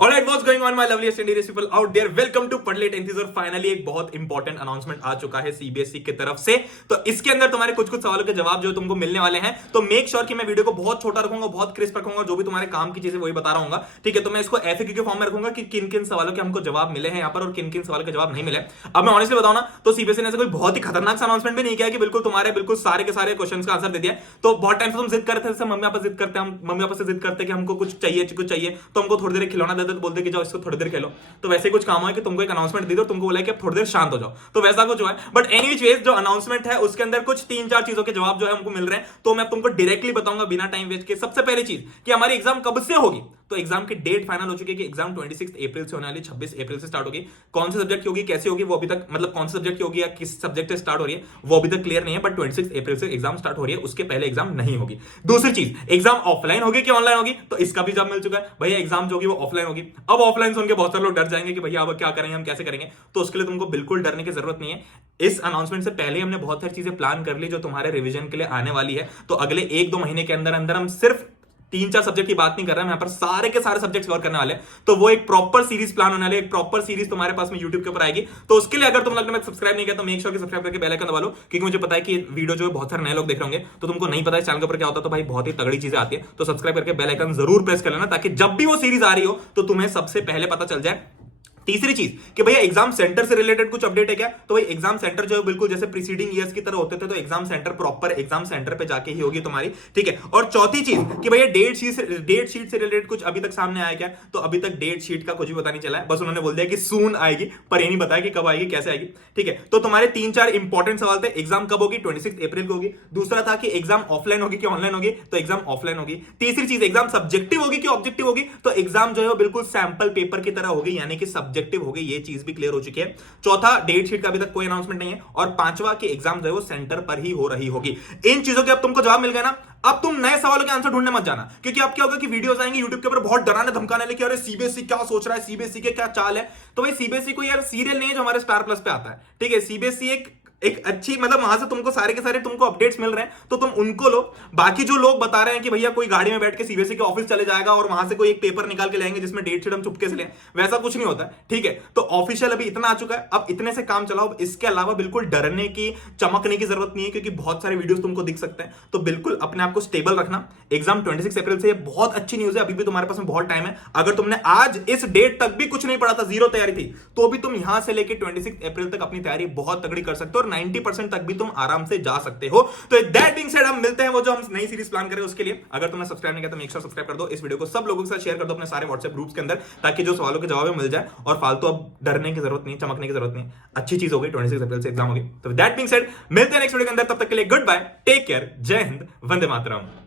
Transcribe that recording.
Alright, what's going on my lovely Indian people out there? Welcome to पढ़ ले टेंथीज। और finally एक बहुत इंपॉर्टेंट अनाउंसमेंट आ चुका है सीबीएसई की तरफ से। तो इसके अंदर तुम्हारे कुछ सवालों के जवाब जो तुमको मिलने वाले हैं। तो मेक श्योर कि मैं वीडियो को बहुत छोटा रखूंगा, बहुत क्रिस्प रखूंगा, जो भी तुम्हारे काम की चीजें वही बता रहा हूँ। ठीक है, तो मैं इसको एफएक्यू के फॉर्म में रखूंगा कि किन किन सवालों के हमको जवाब मिले हैं यहाँ पर और किन किन सवालों के जवाब नहीं मिले। अब मैं ऑनेस्टली बताऊं ना, तो सीबीएसई ने ऐसा कोई बहुत ही खतरनाक अनाउंसमेंट भी नहीं किया कि बिल्कुल तुम्हारे बिल्कुल सारे के सारे क्वेश्चन का आंसर दे दिया। तो बहुत टाइम से तुम जिद करते थे, मम्मी पापा जिद करते हैं, हम मम्मी पापा से जिद करते कि हमको कुछ चाहिए तो हमको थोड़ी देर खिलौना देते, तो बोलते कि जाओ इसको थोड़ी देर खेलो। तो वैसे कुछ काम है कि तुमको एक अनाउंसमेंट दी दो, तुमको बोला कि अब थोड़ी देर शांत हो जाओ, तो वैसा कुछ हुआ है। बट एनीवेज जो अनाउंसमेंट है उसके अंदर कुछ 3-4 चीजों के जवाब जो है हमको मिल रहे हैं। तो मैं तुमको डायरेक्टली बताऊंगा बिना टाइम वेस्ट के। सबसे पहली चीज कि हमारी एग्जाम कब से होगी। तो एग्जाम की डेट फाइनल हो चुकी है कि एग्जाम 26 अप्रैल से होने वाली, 26 अप्रैल से स्टार्ट होगी। कौन से सब्जेक्ट की होगी, कैसे होगी, वो अभी तक मतलब कौन से सब्जेक्ट की होगी या किस सब्जेक्ट से स्टार्ट हो रही है वो अभी तक क्लियर नहीं है। बट 26 अप्रैल से एग्जाम स्टार्ट हो रही है, उसके पहले एग्जाम नहीं होगी। दूसरी चीज, एग्जाम ऑफलाइन होगी कि ऑनलाइन होगी, तो इसका भी जवाब मिल चुका है। भैया एग्जाम जो होगी वो ऑफलाइन होगी। अब ऑफलाइन सुन के बहुत सारे लोग डर जाएंगे कि भैया अब क्या करेंगे, हम कैसे करेंगे। तो उसके लिए तुमको बिल्कुल डरने की जरूरत नहीं है। इस अनाउंसमेंट से पहले हमने बहुत सारी चीजें प्लान कर ली जो तुम्हारे रिवीजन के लिए आने वाली है। तो अगले 1-2 महीने के अंदर अंदर हम सिर्फ 3-4 सब्जेक्ट की बात नहीं कर रहे हैं, यहाँ पर सारे के सारे सब्जेक्ट कवर करने वाले हैं। तो वो एक प्रॉपर सीरीज प्लान होने वाली है, एक प्रॉपर सीरीज तुम्हारे पास में YouTube के ऊपर आएगी। तो उसके लिए अगर तुम लगने में सब्सक्राइब नहीं किया तो मेक श्योर कि सब्सक्राइब करके बेल आइकन दबा लो, क्योंकि मुझे पता है कि वीडियो जो है बहुत सारे नए लोग देख रहे होंगे। तो तुमको नहीं पता है चैनल के ऊपर क्या होता है, तो भाई बहुत ही तगड़ी चीजें आती है। तो सब्सक्राइब करके बेल आइकन जरूर प्रेस कर लेना, ताकि जब भी वो सीरीज आ रही हो तो तुम्हें सबसे पहले पता चल जाए। तीसरी चीज कि भैया एग्जाम सेंटर से रिलेटेड कुछ अपडेट है क्या। तो भाई एग्जाम सेंटर जो है बिल्कुल जैसे प्रीसीडिंग ईयर्स की तरह होते थे, तो exam centre proper exam centre पे जाके ही होगी तुम्हारी। ठीक है। और चौथी चीज कि भैया डेट शीट से रिलेटेड कुछ अभी तक सामने आया क्या। तो अभी तक डेट शीट का कुछ भी पता नहीं चला है, बस उन्होंने बोल दिया कि सून आएगी, पर ये नहीं बताया कि कब आएगी, कैसे आएगी। ठीक है। तो तुम्हारे 3-4 इंपॉर्टेंट सवाल थे। एग्जाम कब होगी, 26 अप्रैल को होगी। दूसरा था कि एग्जाम ऑफलाइन होगी कि ऑनलाइन होगी, तो एग्जाम ऑफलाइन होगी। तीसरी चीज, एग्जाम सब्जेक्टिव होगी कि ऑब्जेक्टिव होगी, तो एग्जाम जो है बिल्कुल सैंपल पेपर की तरह होगी, यानी कि सब्जेक्टिव होगी। ये चीज भी क्लियर हो चुकी है। चौथा, डेट शीट का अभी तक कोई अनाउंसमेंट नहीं है। और पांचवा कि एग्जाम जो है वो सेंटर पर ही हो रही होगी। इन चीजों के अब तुमको जवाब मिल गया ना। अब तुम नए सवालों के आंसर ढूंढने मत जाना, क्योंकि अब क्या होगा कि वीडियोस आएंगे YouTube के ऊपर बहुत डराने धमकाने लेके, अरे सीबीएसई क्या सोच रहा है, सीबीएसई के क्या चाल है। तो भाई सीबीएसई कोई यार सीरियल नहीं है जो हमारे स्टार प्लस पे आता है। ठीक है, सीबीएसई एक अच्छी मतलब वहां से तुमको सारे के सारे तुमको अपडेट्स मिल रहे हैं, तो तुम उनको लो। बाकी जो लोग बता रहे हैं कि भैया कोई गाड़ी में बैठ के सीबीएसई के ऑफिस चले जाएगा और वहां से कोई एक पेपर निकाल के लाएंगे जिसमें डेट शीट हम चुपके से लें, वैसा कुछ नहीं होता। ठीक है, तो ऑफिशियल अभी इतना आ चुका है, अब इतने से काम चलाओ। इसके अलावा बिल्कुल डरने की चमकने की जरूरत नहीं है, क्योंकि बहुत सारे वीडियोस तुमको दिख सकते हैं। तो बिल्कुल अपने आप को स्टेबल रखना। एग्जाम 26 अप्रैल से, बहुत अच्छी न्यूज है, अभी भी तुम्हारे पास में बहुत टाइम है। अगर तुमने आज इस डेट तक भी कुछ नहीं पढ़ा था, जीरो तैयारी थी, तो भी तुम यहां से लेकर 26 अप्रैल तक अपनी तैयारी बहुत तगड़ी कर सकते हो और 90% तक भी तुम आराम से जा सकते हो। तो दैट बीइंग सेड, हम मिलते हैं वो जो हम नई सीरीज प्लान कर रहे हैं उसके लिए। अगर तुमने सब्सक्राइब नहीं किया तो मेक श्योर सब्सक्राइब कर दो। इस वीडियो को सब लोगों के साथ शेयर कर दो अपने सारे व्हाट्सएप ग्रुप्स के अंदर, ताकि जो सवालों के जवाब मिल जाए। और फालतू अब डरने की जरूरत नहीं, चमकने की जरूरत नहीं। अच्छी चीज हो गई, 26 अप्रैल से एग्जाम होगी। तो दैट बीइंग सेड, मिलते हैं नेक्स्ट वीडियो के अंदर। तब तक के लिए गुड बाय, टेक केयर, जय हिंद, वंदे मातरम।